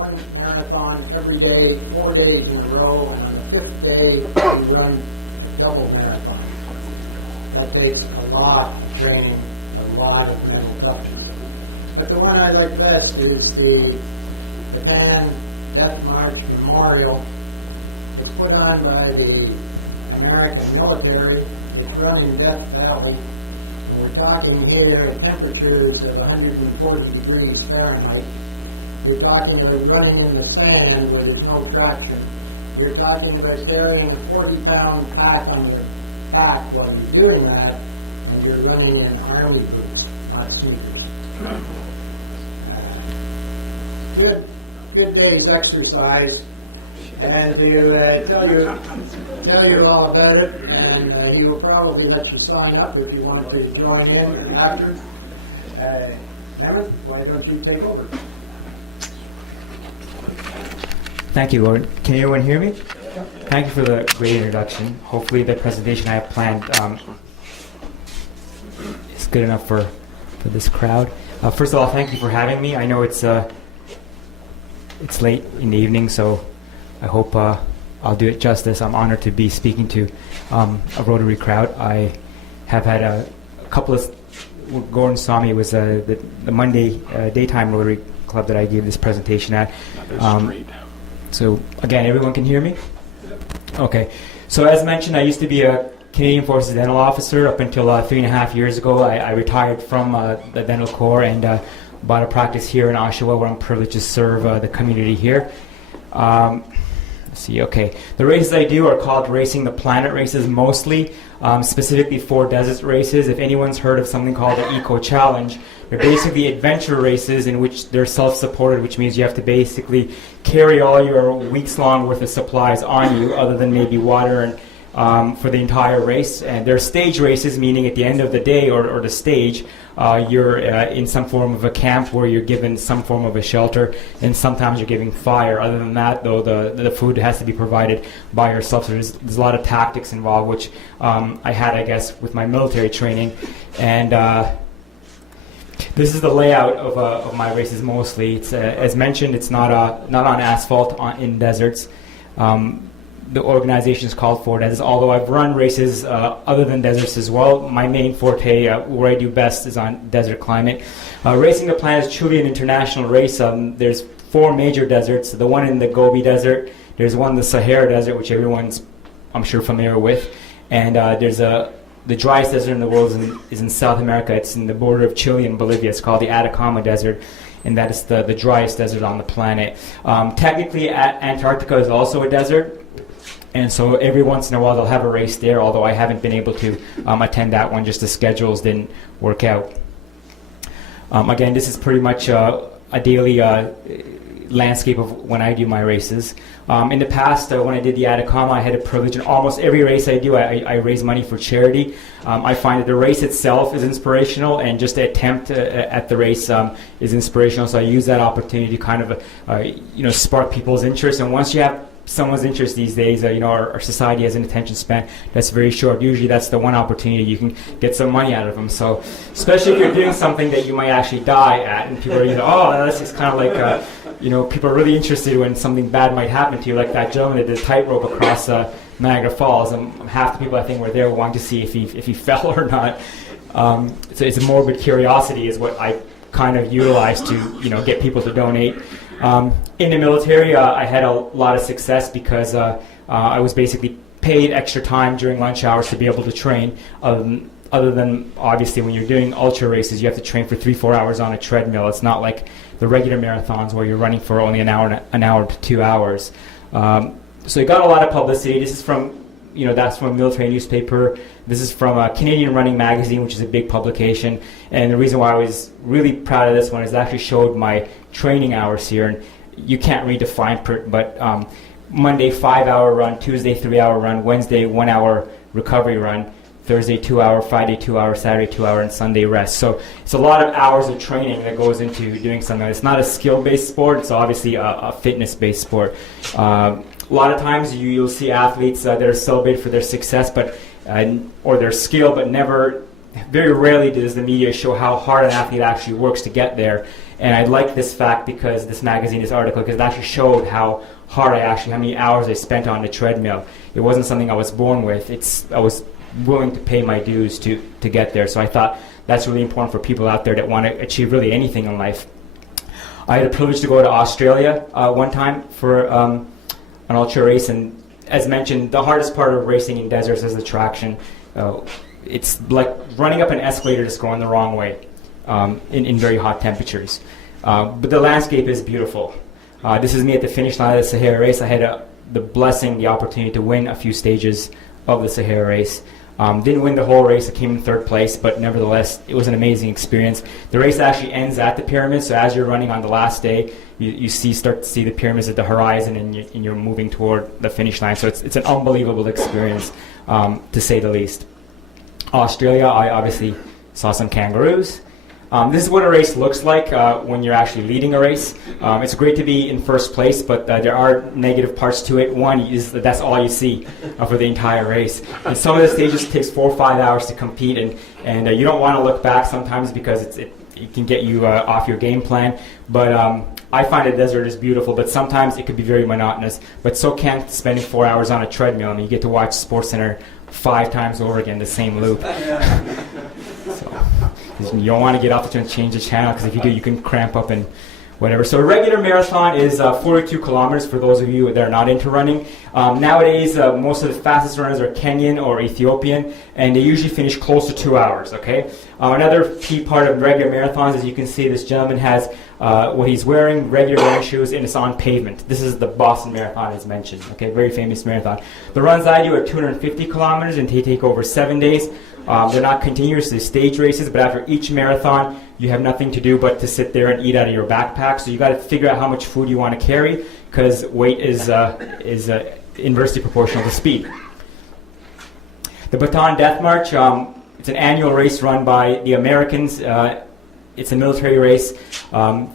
one marathon every day, 4 days in a row, and on the 5th day, you run a double marathon. That takes a lot of training, a lot of mental toughness. But the one I like best is the Japan Death March Memorial. It's put on by the American military. It's run in Death Valley. And we're talking here at temperatures of 140 degrees Fahrenheit. We're talking about running in the sand where there's no traction. We're talking about carrying a 40-pound pack on your back while you're doing that, and you're running in army boots, not sneakers. Good day's exercise, and he'll tell you all about it, and he will probably let you sign up if you want to join in after. Mehmet, why don't you take over? Thank you, Lord. Can everyone hear me? Thank you for the great introduction. Hopefully the presentation I have planned is good enough for this crowd. First of all, thank you for having me. I know it's late in the evening, so I hope I'll do it justice. I'm honored to be speaking to a Rotary crowd. I have had a couple of, Gordon saw me, it was the Monday daytime Rotary Club that I gave this presentation at. So again, everyone can hear me? Okay. So as mentioned, I used to be a Canadian Forces dental officer up until 3.5 years ago. I retired from the dental corps and bought a practice here in Oshawa where I'm privileged to serve the community here. Let's see, okay. The races I do are called Racing the Planet races mostly, specifically for desert races. If anyone's heard of something called the Eco Challenge, they're basically adventure races in which they're self-supported, which means you have to basically carry all your weeks-long worth of supplies on you, other than maybe water and for the entire race. And they're stage races, meaning at the end of the day or the stage, you're in some form of a camp where you're given some form of a shelter, and sometimes you're giving fire. Other than that, though, the food has to be provided by yourself. So there's a lot of tactics involved, which I had, I guess, with my military training. And this is the layout of my races mostly. It's as mentioned, it's not on asphalt in deserts. The organization is called for deserts, although I've run races other than deserts as well. My main forte, where I do best, is on desert climate. Racing the Planet is truly an international race. There's 4 major deserts. The one in the Gobi Desert, there's one in the Sahara Desert, which everyone's, I'm sure, familiar with, and there's the driest desert in the world is in South America. It's in the border of Chile and Bolivia. It's called the Atacama Desert, and that is the driest desert on the planet. Technically, Antarctica is also a desert. And so every once in a while they'll have a race there, although I haven't been able to attend that one, just the schedules didn't work out. Again, this is pretty much a daily landscape of when I do my races. In the past, when I did the Atacama, I had a privilege. In almost every race I do, I raise money for charity. I find that the race itself is inspirational, and just the attempt at the race is inspirational. So I use that opportunity to kind of spark people's interest. And once you have someone's interest these days, our society has an attention span that's very short. Usually that's the one opportunity you can get some money out of them. So especially if you're doing something that you might actually die at, and people are that's just kind of like, people are really interested when something bad might happen to you, like that gentleman that did a tightrope across Niagara Falls. And half the people I think were there wanting to see if he fell or not. So it's a morbid curiosity is what I kind of utilize to get people to donate. In the military, I had a lot of success because I was basically paid extra time during lunch hours to be able to train. Other than, obviously, when you're doing ultra races, you have to train for 3-4 hours on a treadmill. It's not like the regular marathons where you're running for only an hour to 2 hours. So it got a lot of publicity. This is from, that's from a military newspaper. This is from a Canadian Running Magazine, which is a big publication. And the reason why I was really proud of this one is it actually showed my training hours here. And you can't read the fine print, but Monday 5-hour run, Tuesday 3-hour run, Wednesday 1-hour recovery run, Thursday 2-hour, Friday 2-hour, Saturday 2-hour, and Sunday rest. So it's a lot of hours of training that goes into doing something. It's not a skill-based sport. It's obviously a fitness-based sport. A lot of times you'll see athletes that are celebrated for their success, or their skill, but very rarely does the media show how hard an athlete actually works to get there. And I like this fact because this magazine, this article, because it actually showed how many hours I spent on the treadmill. It wasn't something I was born with. I was willing to pay my dues to get there. So I thought that's really important for people out there that want to achieve really anything in life. I had the privilege to go to Australia one time for an ultra race, and as mentioned, the hardest part of racing in deserts is the traction. It's like running up an escalator just going the wrong way in very hot temperatures. But the landscape is beautiful. This is me at the finish line of the Sahara race. I had the opportunity to win a few stages of the Sahara race. Didn't win the whole race. I came in third place, but nevertheless, it was an amazing experience. The race actually ends at the pyramids, so as you're running on the last day, you start to see the pyramids at the horizon, and you're moving toward the finish line. So it's an unbelievable experience, to say the least. Australia, I obviously saw some kangaroos. This is what a race looks like when you're actually leading a race. It's great to be in first place, but there are negative parts to it. One is that that's all you see for the entire race. And some of the stages takes 4 or 5 hours to compete, and you don't want to look back sometimes because it can get you off your game plan. But I find the desert is beautiful, but sometimes it could be very monotonous. But so can spending 4 hours on a treadmill. I mean, you get to watch SportsCenter 5 times over again, the same loop. So, you don't want to get off and change the channel, because if you do, you can cramp up and whatever. So a regular marathon is 42 kilometers for those of you that are not into running. Nowadays, most of the fastest runners are Kenyan or Ethiopian, and they usually finish close to 2 hours, okay? Another key part of regular marathons, as you can see, this gentleman has what he's wearing, regular running shoes, and it's on pavement. This is the Boston Marathon, as mentioned, okay? Very famous marathon. The runs I do are 250 kilometers, and they take over 7 days. They're not continuous, they're stage races, but after each marathon, you have nothing to do but to sit there and eat out of your backpack. So you got to figure out how much food you want to carry, because weight is inversely proportional to speed. The Bataan Death March, it's an annual race run by the Americans. It's a military race. My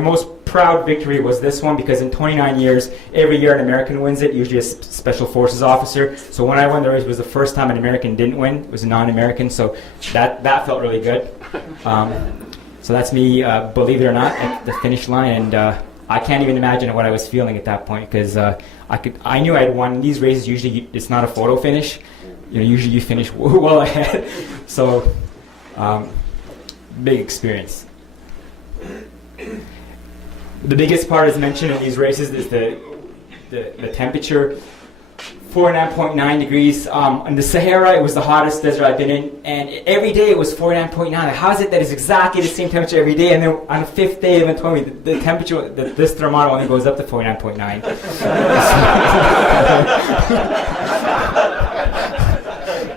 most proud victory was this one, because in 29 years, every year an American wins it, usually a special forces officer. So when I won the race, it was the first time an American didn't win. It was a non-American, so that felt really good. So that's me, believe it or not, at the finish line, and I can't even imagine what I was feeling at that point, because I knew I had won. These races, usually it's not a photo finish. Usually you finish well ahead. So big experience. The biggest part, as mentioned in these races, is the temperature. 49.9 degrees. In the Sahara, it was the hottest desert I've been in, and every day it was 49.9. How is it that it's exactly the same temperature every day, and then on the 5th day, they even told me the temperature, this thermometer only goes up to 49.9.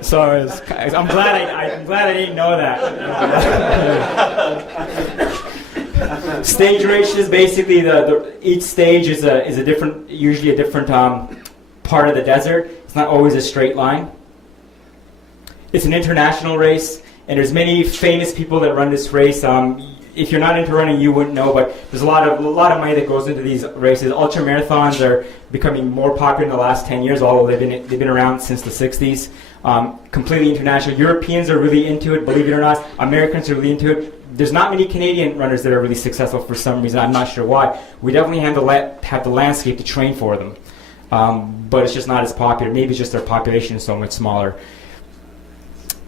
So I'm glad I didn't know that. Stage races, basically, each stage is usually a different part of the desert. It's not always a straight line. It's an international race, and there's many famous people that run this race. If you're not into running, you wouldn't know, but there's a lot of money that goes into these races. Ultra marathons are becoming more popular in the last 10 years, although they've been around since the 60s. Completely international. Europeans are really into it, believe it or not. Americans are really into it. There's not many Canadian runners that are really successful for some reason. I'm not sure why. We definitely have the landscape to train for them. But it's just not as popular. Maybe it's just their population is so much smaller.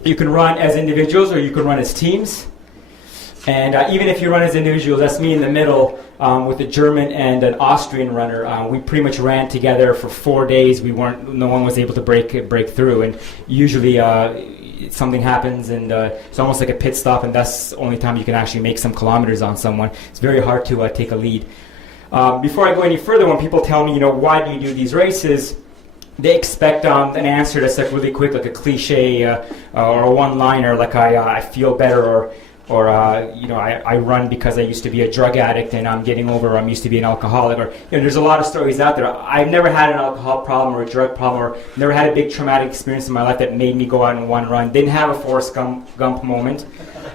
You can run as individuals, or you can run as teams. And even if you run as individuals, that's me in the middle with a German and an Austrian runner. We pretty much ran together for 4 days. No one was able to break through. And usually something happens, and it's almost like a pit stop, and that's the only time you can actually make some kilometers on someone. It's very hard to take a lead. Before I go any further, when people tell me, why do you do these races, they expect an answer that's like really quick, like a cliche or a one-liner, like I feel better, or I run because I used to be a drug addict and I'm getting over, or I'm used to be an alcoholic, or there's a lot of stories out there. I've never had an alcohol problem or a drug problem, or never had a big traumatic experience in my life that made me go out and want to run. Didn't have a Forrest Gump moment.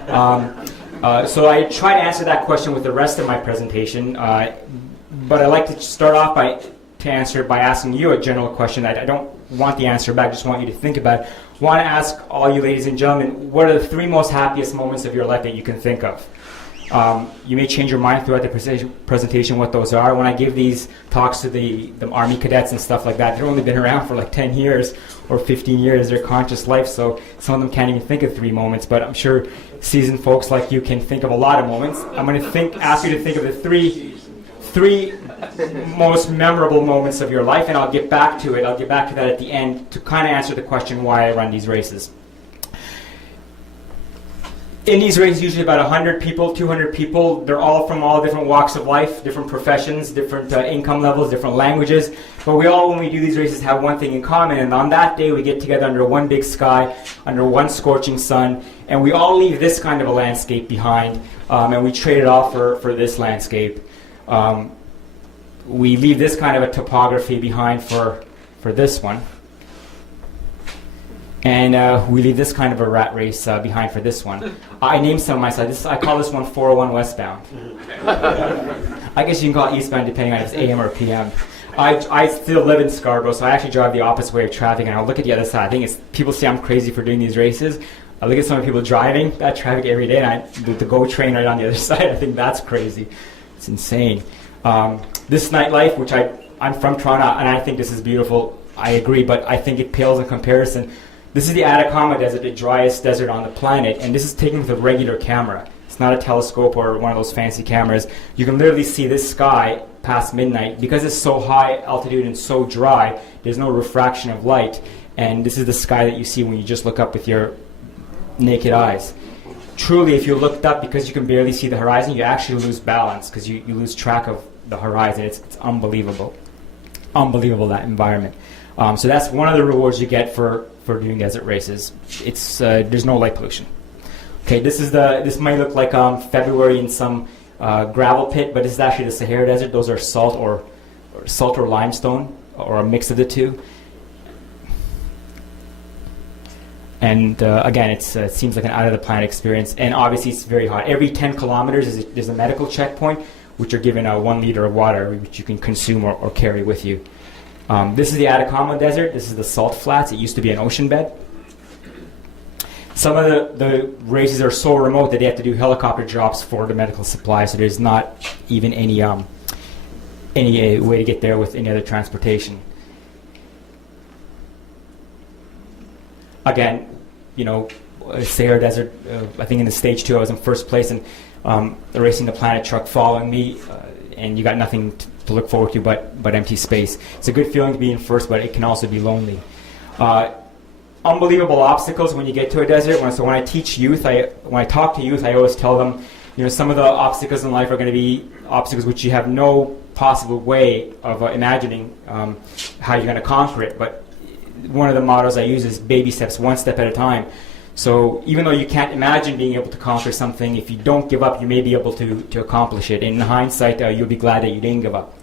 So I try to answer that question with the rest of my presentation, but I like to start off to answer it by asking you a general question. I don't want the answer back, I just want you to think about it. I want to ask all you ladies and gentlemen, what are the 3 most happiest moments of your life that you can think of? You may change your mind throughout the presentation what those are. When I give these talks to the Army cadets and stuff like that, they've only been around for like 10 years or 15 years, their conscious life, so some of them can't even think of 3 moments, but I'm sure seasoned folks like you can think of a lot of moments. I'm going to ask you to think of the three most memorable moments of your life, and I'll get back to it. I'll get back to that at the end to kind of answer the question why I run these races. In these races, usually about 100 people, 200 people. They're all from all different walks of life, different professions, different income levels, different languages. But we all, when we do these races, have one thing in common. And on that day, we get together under one big sky, under one scorching sun, and we all leave this kind of a landscape behind, and we trade it off for this landscape. We leave this kind of a topography behind for this one. And we leave this kind of a rat race behind for this one. I named some of my sites. I call this one 401 westbound. I guess you can call it eastbound depending on if it's AM or PM. I still live in Scarborough, so I actually drive the opposite way of traffic, and I'll look at the other side. I think people say I'm crazy for doing these races. I look at some of the people driving that traffic every day, and the GO train right on the other side, I think that's crazy. It's insane. This nightlife, which I'm from Toronto, and I think this is beautiful. I agree, but I think it pales in comparison. This is the Atacama Desert, the driest desert on the planet, and this is taken with a regular camera. It's not a telescope or one of those fancy cameras. You can literally see this sky past midnight. Because it's so high altitude and so dry, there's no refraction of light, and this is the sky that you see when you just look up with your naked eyes. Truly, if you looked up, because you can barely see the horizon, you actually lose balance, because you lose track of the horizon. It's unbelievable. Unbelievable, that environment. So that's one of the rewards you get for doing desert races. It's there's no light pollution. Okay, this might look like February in some gravel pit, but this is actually the Sahara Desert. Those are salt or limestone, or a mix of the two. And again, it seems like an out-of-the-planet experience. And obviously, it's very hot. Every 10 kilometers, there's a medical checkpoint, which are given 1 liter of water, which you can consume or carry with you. This is the Atacama Desert. This is the salt flats. It used to be an ocean bed. Some of the races are so remote that they have to do helicopter drops for the medical supplies, so there's not even any way to get there with any other transportation. Again, Sahara Desert, I think in the stage 2 I was in first place, and the Racing the Planet truck following me, and you got nothing to look forward to but empty space. It's a good feeling to be in first, but it can also be lonely. Unbelievable obstacles when you get to a desert. So when I teach youth, when I talk to youth, I always tell them, some of the obstacles in life are going to be obstacles which you have no possible way of imagining how you're going to conquer it. But one of the mottos I use is baby steps, one step at a time. So even though you can't imagine being able to conquer something, if you don't give up, you may be able to accomplish it. In hindsight, you'll be glad that you didn't give up.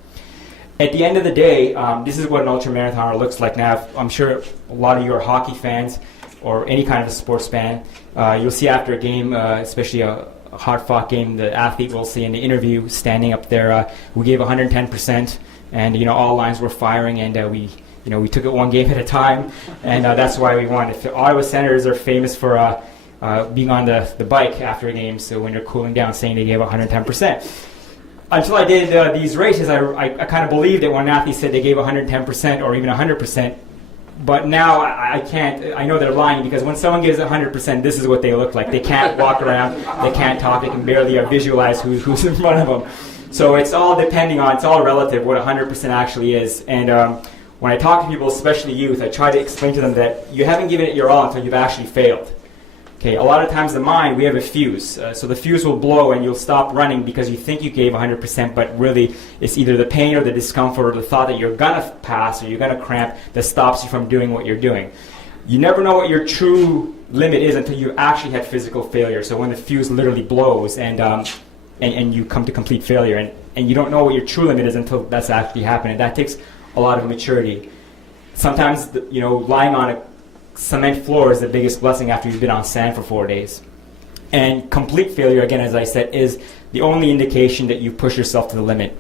At the end of the day, this is what an ultramarathoner looks like. Now, I'm sure a lot of you are hockey fans or any kind of a sports fan. You'll see after a game, especially a hard-fought game, the athlete will say in the interview, standing up there, we gave 110%, and all lines were firing, and we took it one game at a time, and that's why we won. Ottawa Senators are famous for being on the bike after a game, so when they're cooling down, saying they gave 110%. Until I did these races, I kind of believed it when an athlete said they gave 110% or even 100%. But now I can't. I know they're lying, because when someone gives 100%, this is what they look like. They can't walk around. They can't talk. They can barely visualize who's in front of them. So it's all it's all relative what 100% actually is. And when I talk to people, especially youth, I try to explain to them that you haven't given it your all until you've actually failed. Okay, a lot of times the mind, we have a fuse. So the fuse will blow and you'll stop running because you think you gave 100%, but really it's either the pain or the discomfort or the thought that you're going to pass or you're going to cramp that stops you from doing what you're doing. You never know what your true limit is until you actually had physical failure. So when the fuse literally blows and you come to complete failure, and you don't know what your true limit is until that's actually happened. And that takes a lot of maturity. Sometimes, lying on a cement floor is the biggest blessing after you've been on sand for 4 days. And complete failure, again, as I said, is the only indication that you push yourself to the limit.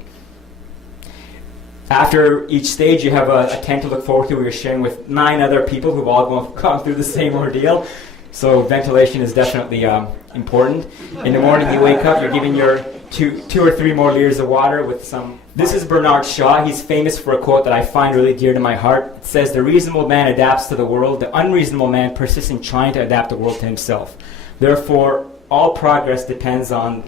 After each stage, you have a tent to look forward to where you're sharing with 9 other people who've all gone through the same ordeal. So ventilation is definitely important. In the morning you wake up, you're giving your two or three more liters of water with some... This is Bernard Shaw. He's famous for a quote that I find really dear to my heart. It says, "The reasonable man adapts to the world. The unreasonable man persists in trying to adapt the world to himself. Therefore, all progress depends on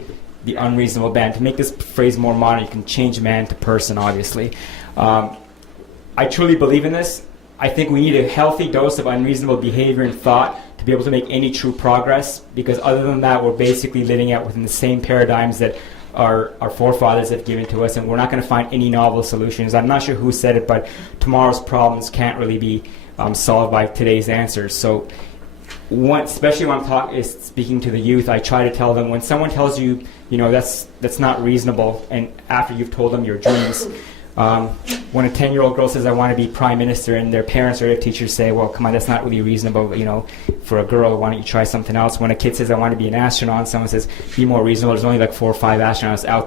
the unreasonable man." To make this phrase more modern, you can change man to person, obviously. I truly believe in this. I think we need a healthy dose of unreasonable behavior and thought to be able to make any true progress, because other than that, we're basically living out within the same paradigms that our forefathers have given to us, and we're not going to find any novel solutions. I'm not sure who said it, but tomorrow's problems can't really be solved by today's answers. So, especially when I'm speaking to the youth, I try to tell them, when someone tells you, that's not reasonable, and after you've told them your dreams, when a 10-year-old girl says, "I want to be prime minister," and their parents or their teachers say, "Well, come on, that's not really reasonable, for a girl, why don't you try something else?" When a kid says, "I want to be an astronaut," and someone says, "Be more reasonable, there's only like 4 or 5 astronauts out